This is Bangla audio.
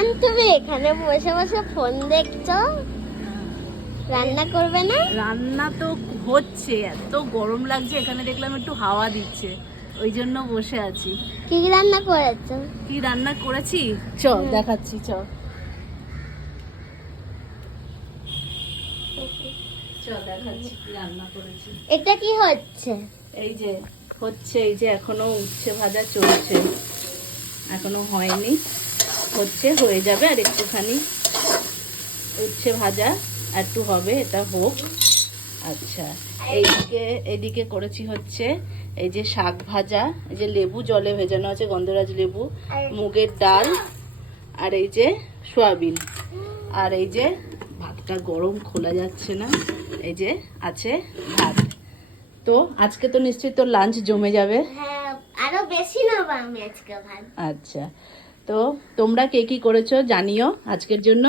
জান তুমি এখানে বসে বসে ফোন দেখছো, রান্না করবে না? রান্না তো হচ্ছে, এত গরম লাগছে, এখানে দেখলাম একটু হাওয়া দিচ্ছে, ওই জন্য বসে আছি। কি কি রান্না করেছো? কি রান্না করেছি চ দেখাচ্ছি, চ দেখাচ্ছি কি রান্না করেছি। এটা কি হচ্ছে? এই যে হচ্ছে, এই যে এখনো উচ্ছে ভাজা চলছে, এখনো হয়নি, হচ্ছে, হয়ে যাবে আর একটুখানি। উচ্ছে ভাজা একটু হবে, এটা হোক। আচ্ছা, এইদিকে করেছি হচ্ছে এই যে শাক ভাজা, এই যে লেবু জলে ভেজানো আছে, গন্ধরাজ লেবু, মুগের ডাল, আর এই যে সয়াবিন, আর এই যে ভাতটা গরম খোলা যাচ্ছে না, এই যে আছে ভাত। তো আজকে তো নিশ্চয়ই তোর লাঞ্চ জমে যাবে। হ্যাঁ, আরো বেশি নেবো আমি আজকে ভাত। আচ্ছা, তো তোমরা কে কি করেছো জানিও আজকের জন্য।